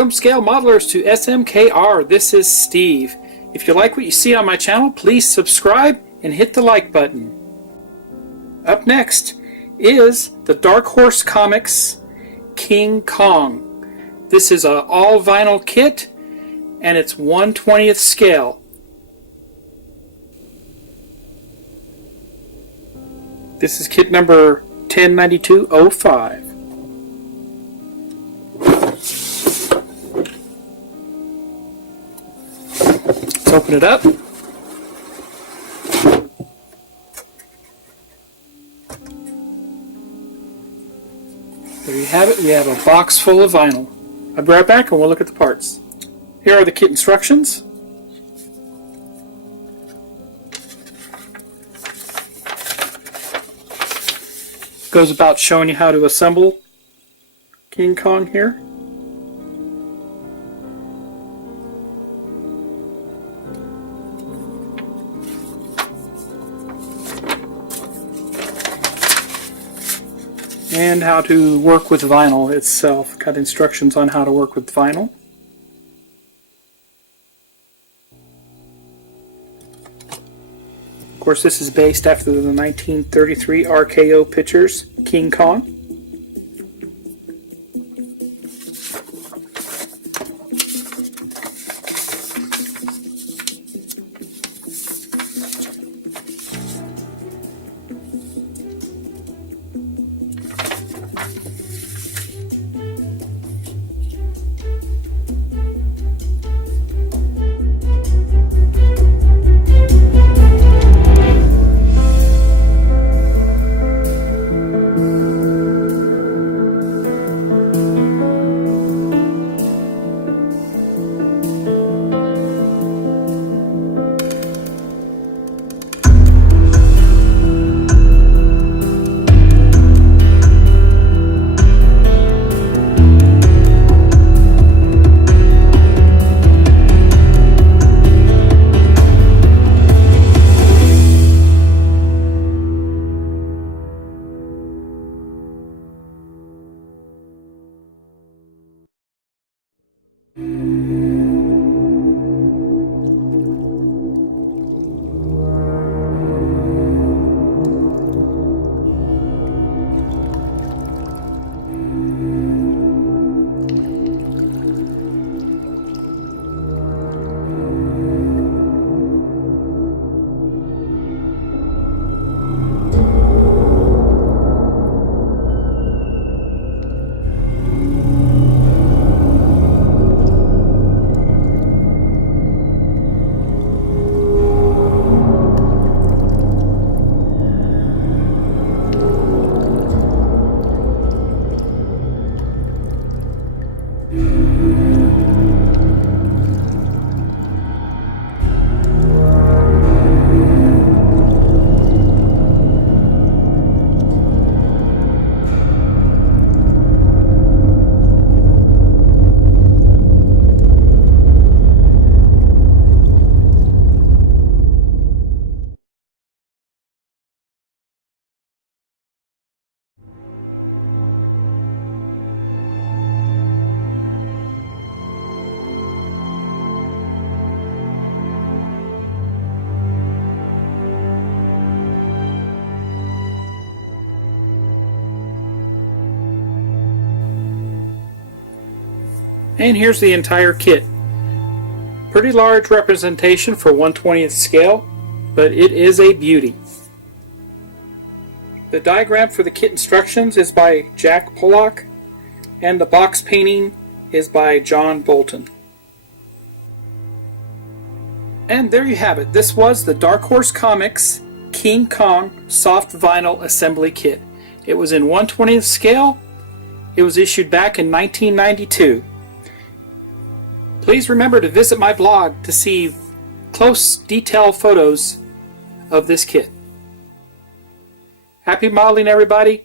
Welcome scale modelers to SMKR. This is Steve. If you like what you see on my channel, please subscribe and hit the like button. Up next is the Dark Horse Comics King Kong. This is an all vinyl kit and it's 1/20th scale. This is kit number 109205. Let's open it up. There you have it. We have a box full of vinyl. I'll be right back and we'll look at the parts. Here are the kit instructions. Goes about showing you how to assemble King Kong here. And how to work with vinyl itself. Got instructions on how to work with vinyl. Of course, this is based after the 1933 RKO Pictures King Kong. And here's the entire kit. Pretty large representation for 1/20th scale, but it is a beauty. The diagram for the kit instructions is by Jack Pollock, and the box painting is by John Bolton. And there you have it. This was the Dark Horse Comics King Kong Soft Vinyl Assembly Kit. It was in 1/20th scale. It was issued back in 1992. Please remember to visit my blog to see close detailed photos of this kit. Happy modeling, everybody.